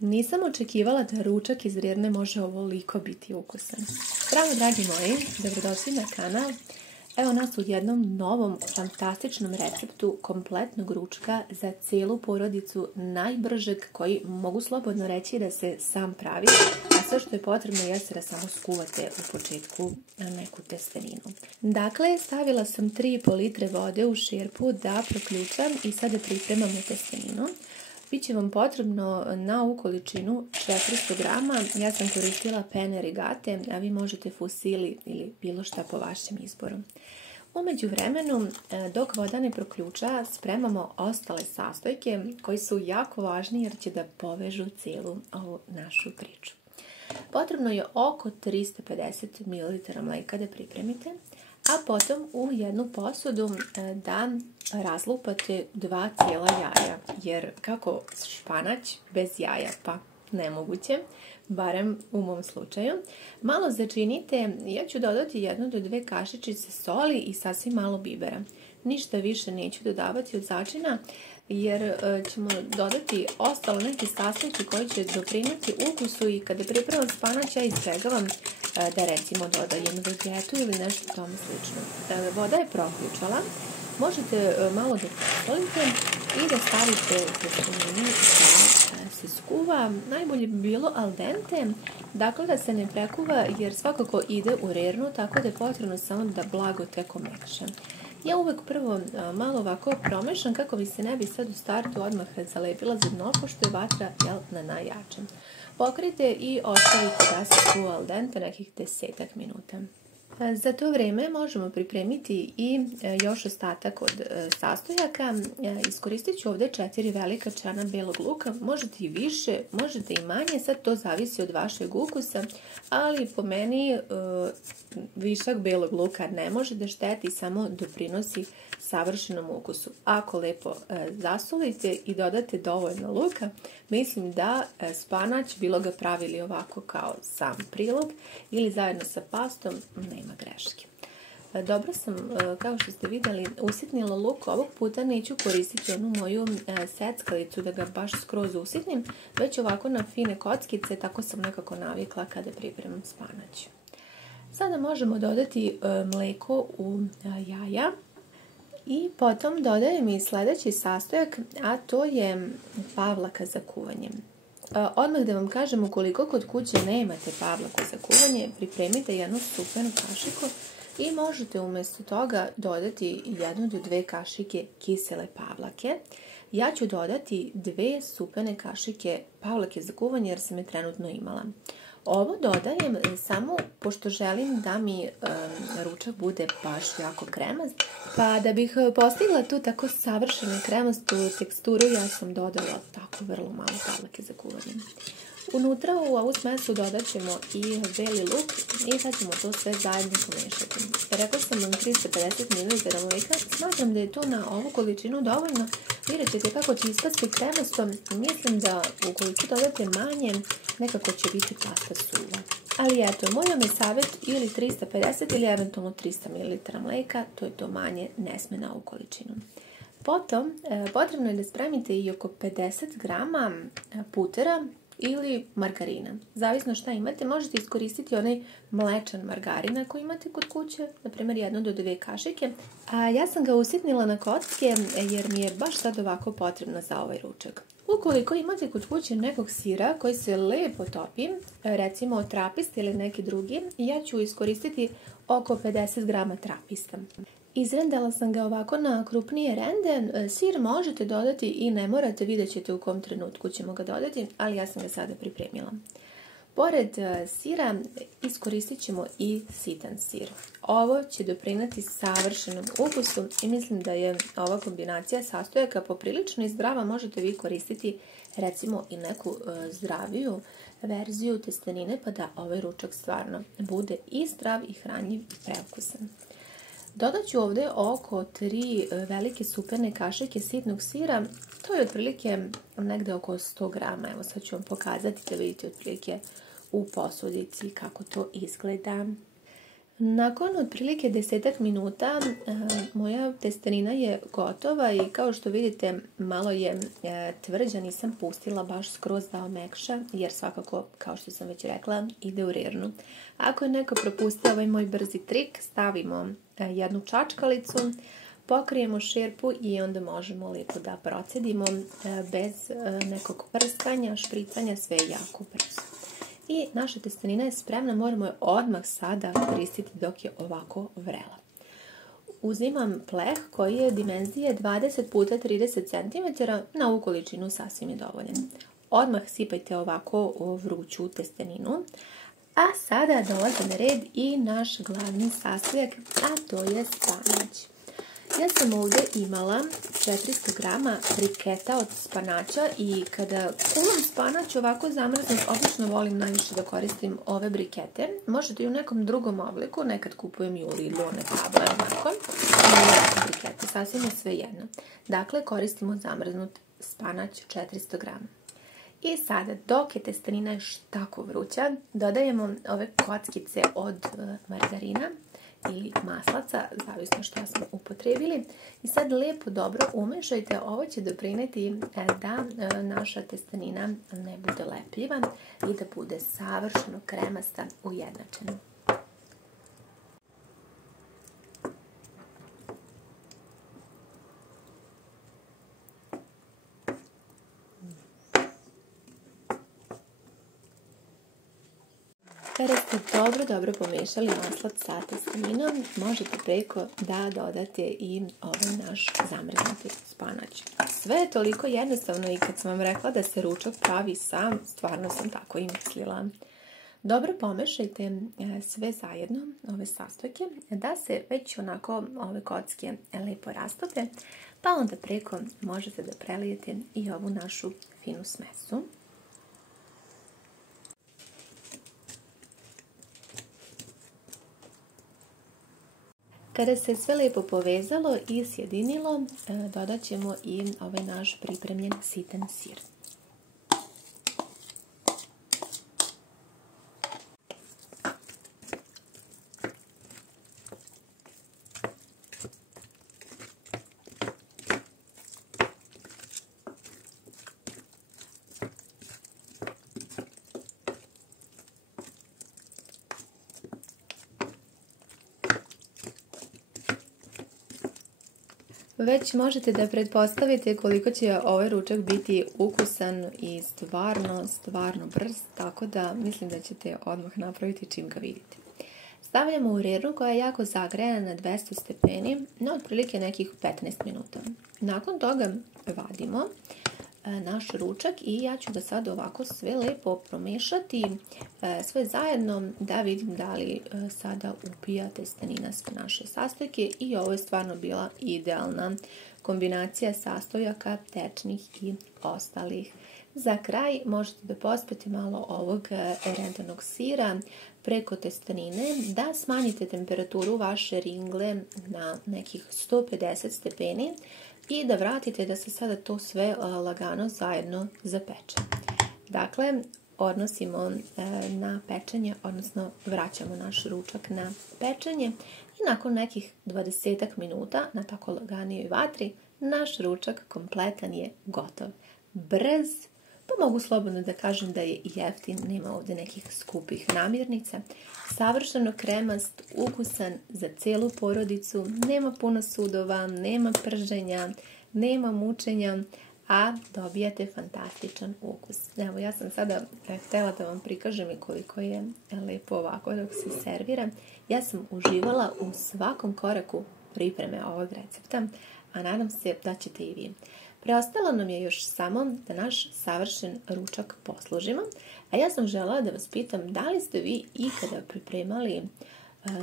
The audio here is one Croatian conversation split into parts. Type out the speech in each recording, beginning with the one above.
Nisam očekivala da ručak iz Rirne može ovoliko biti ukusan. Zdravo, dragi moji, dobrodošli na kanal. Evo nas u jednom novom, fantastičnom receptu kompletnog ručka za cijelu porodicu, najbržeg, koji mogu slobodno reći da se sam pravi, a sve što je potrebno jeste da samo skuvate u početku neku testeninu. Dakle, stavila sam 3,5 litre vode u šerpu da proključam i sada pripremamo testeninu. Biće vam potrebno na ovu količinu 400 grama, ja sam koristila pene rigate, a vi možete fusili ili bilo šta po vašem izboru. U međuvremenu, dok voda ne proključa, spremamo ostale sastojke koji su jako važni jer će da povežu cijelu ovu našu priču. Potrebno je oko 350 ml mlijeka da pripremite, a potom u jednu posudu da razlupate 2 cijela jaja, jer kako španać bez jaja, pa nemoguće, barem u mom slučaju. Malo začinite, ja ću dodati 1 do 2 kašičice soli i sasvim malo bibera. Ništa više neću dodavati od začina, jer ćemo dodati ostalo neke sastojke koji će doprinijeti ukusu i kada pripremam španać ja izbjegavam da recimo dodajem vegetu ili nešto tome slično. Voda je proključala, možete malo da posolite i da stavite testeninu da se skuva. Najbolje bi bilo al dente, dakle da se ne prekuva jer svakako ide u rernu, tako da je potrebno samo da blago teko mekša. Ja uvek prvo malo ovako promešam kako bi se ne bi sad u startu odmah zalepila za dno, pošto je vatra na najjačem. Pokrijte i ostavite da se skuva al dente nekih 10 minuta. Za to vrijeme možemo pripremiti i još ostatak od sastojaka. Iskoristit ću ovdje 4 velika čana belog luka, možete i više, možete i manje, sad to zavisi od vašeg ukusa, ali po meni višak belog luka ne može da šteti, samo doprinosi savršenom ukusu. Ako lepo zasolite i dodate dovoljno luka, mislim da španać, bilo ga pravili ovako kao sam prilog ili zajedno sa pastom, nema greške. Dobro sam, kao što ste vidjeli, usitnila luk. Ovog puta neću koristiti onu moju seckalicu da ga baš skroz usitnim, već ovako na fine kockice, tako sam nekako navikla kada pripremam španać. Sada možemo dodati mlijeko u jaja i potom dodajem i sljedeći sastojak, a to je pavlaka za kuvanje. Odmah da vam kažem, ukoliko kod kuće nemate pavlaku za kuvanje, pripremite jednu supenu kašiku i možete umjesto toga dodati 1 do 2 kašike kisele pavlake. Ja ću dodati 2 supene kašike pavlake za kuvanje jer sam je trenutno imala. Ovo dodajem samo pošto želim da mi ručak bude baš jako kremast, pa da bih postigla tu tako savršenu kremastu teksturu ja sam dodala tako vrlo malo pavlake za kuvanje. Unutra u ovu smesu dodat ćemo i beli luk i sad ćemo to sve zajedno pomešati. Rekla sam vam 350 ml mlijeka, smatram da je to na ovu količinu dovoljno. Vidjet ćete kako će ispasti kremasto, mislim da ukoliko dodate manje, nekako će biti pasta suva. Ali eto, moj vam je savjet ili 350 ili eventualno 300 ml mlijeka, to je to manje, ne sme na ovu količinu. Potom, potrebno je da spremite i oko 50 grama putera ili margarina. Zavisno šta imate, možete iskoristiti onaj mlečan margarin ako imate kod kuće, na primjer 1 do 2 kašike. A ja sam ga usitnila na kocke jer mi je baš sad ovako potrebno za ovaj ručak. Ukoliko imate kod kuće nekog sira koji se lepo topi, recimo trapista ili neki drugi, ja ću iskoristiti oko 50 grama trapista. Izrendala sam ga ovako na krupnije rende. Sir možete dodati i ne morate, vidjet ćete u kom trenutku ćemo ga dodati, ali ja sam ga sada pripremila. Pored sira iskoristit ćemo i sitan sir. Ovo će doprinijeti savršenom ukusu i mislim da je ova kombinacija sastojaka poprilično zdrava. Možete vi koristiti recimo i neku zdraviju verziju testenine pa da ovaj ručak stvarno bude i zdrav i hranjiv i preukusan. Dodat ću ovdje oko 3 velike supene kašike sitnog sira, to je otprilike negdje oko 100 grama, evo sad ću vam pokazati da vidite otprilike u posudici kako to izgleda. Nakon otprilike 10 minuta moja testenina je gotova i kao što vidite malo je tvrđa, nisam pustila baš skroz da omekša jer svakako, kao što sam već rekla, ide u rernu. Ako je neko propustio ovaj moj brzi trik, stavimo jednu čačkalicu, pokrijemo šerpu i onda možemo lijepo da procedimo bez nekog prskanja, špricanja, sve je jako brzo. I naša testenina je spremna, moramo je odmah sada koristiti dok je ovako vrela. Uzimam pleh koji je dimenzije 20 x 30 cm, na ovu količinu sasvim je dovoljan. Odmah sipajte ovako vruću testeninu. A sada dolazi na red i naš glavni sastojak, a to je spanać. Ja sam ovdje imala 400 grama briketa od spanača i kada kuvam spanać ovako zamrznut, obično volim najviše da koristim ove brikete. Možete i u nekom drugom obliku, nekad kupujem i u Lidlu, one table, onako. Brikete, sasvim je sve jedno. Dakle, koristimo zamrznut spanać 400 grama. I sada, dok je testenina još tako vruća, dodajemo ove kockice od margarina ili maslaca, zavisno što smo upotrebili. I sad lijepo dobro umešajte, ovo će doprinijeti da naša testenina ne bude lepljiva i da bude savršeno kremasta, ujednačena. Kada ste dobro pomiješali maslac sa testeninom, možete preko da dodate i ovaj naš zamrznuti spanać. Sve je toliko jednostavno i kad sam vam rekla da se ručak pravi sam, stvarno sam tako i mislila. Dobro pomešajte sve zajedno, ove sastojke, da se već onako ove kocke lijepo rastope, pa onda preko možete da prelijete i ovu našu finu smesu. Kada se sve lijepo povezalo i sjedinilo, dodat ćemo i ovaj naš pripremljen sitan sir. Već možete da pretpostavite koliko će ovaj ručak biti ukusan i stvarno brz, tako da mislim da ćete odmah napraviti čim ga vidite. Stavljamo u rernu koja je jako zagrejana na 200 stepeni na otprilike nekih 15 minuta. Nakon toga vadimo naš ručak i ja ću ga sad ovako sve lijepo promešati sve zajedno da vidim da li sada upija testenina sve naše sastojke i ovo je stvarno bila idealna kombinacija sastojaka tečnih i ostalih. Za kraj možete da pospete malo ovog rendanog sira preko testenine, da smanjite temperaturu vaše ringle na nekih 150 stepeni i da vratite da se sada to sve lagano zajedno zapeče. Dakle, odnosimo na pečenje, odnosno vraćamo naš ručak na pečenje i nakon nekih 20 minuta na tako laganijoj vatri naš ručak kompletan je gotov. Brz, pa mogu slobodno da kažem da je jeftin, nema ovdje nekih skupih namirnica. Savršeno kremast, ukusan za cijelu porodicu, nema puno sudova, nema prženja, nema mučenja, a dobijate fantastičan ukus. Evo, ja sam sada htjela da vam prikažem i koliko je lijepo ovako dok se servira. Ja sam uživala u svakom koraku pripreme ovog recepta, a nadam se da ćete i vi. Preostalo nam je još samo da naš savršen ručak poslužimo, a ja sam željela da vas pitam da li ste vi ikada pripremali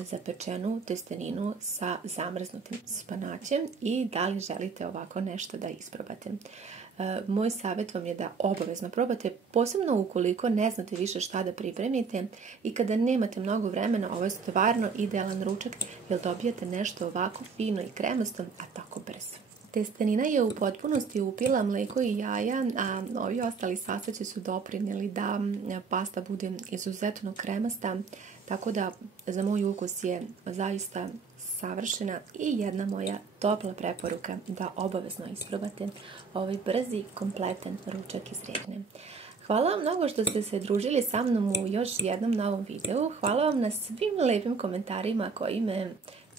zapečenu testeninu sa zamrznutim spanaćem i da li želite ovako nešto da isprobate. Moj savjet vam je da obavezno probate, posebno ukoliko ne znate više šta da pripremite i kada nemate mnogo vremena, ovo je stvarno idealan ručak jer dobijate nešto ovako fino i kremasto, a tako brzo. Testenina je u potpunosti upila mlijeko i jaja, a ovi ostali sastojci su doprinijeli da pasta bude izuzetno kremasta, tako da za moj ukus je zaista savršena i jedna moja topla preporuka da obavezno isprobate ovaj brzi, kompletan ručak iz Rene. Hvala vam mnogo što ste se družili sa mnom u još jednom novom videu. Hvala vam na svim lepim komentarima koji me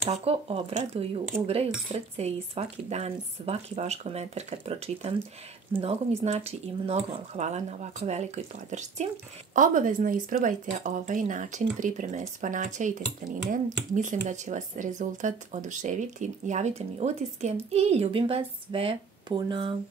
tako obraduju, ugreju srce i svaki dan, svaki vaš komentar kad pročitam, mnogo mi znači i mnogo vam hvala na ovako velikoj podršci. Obavezno isprobajte ovaj način pripreme spanaća i testenine. Mislim da će vas rezultat oduševiti. Javite mi utiske i ljubim vas sve puno.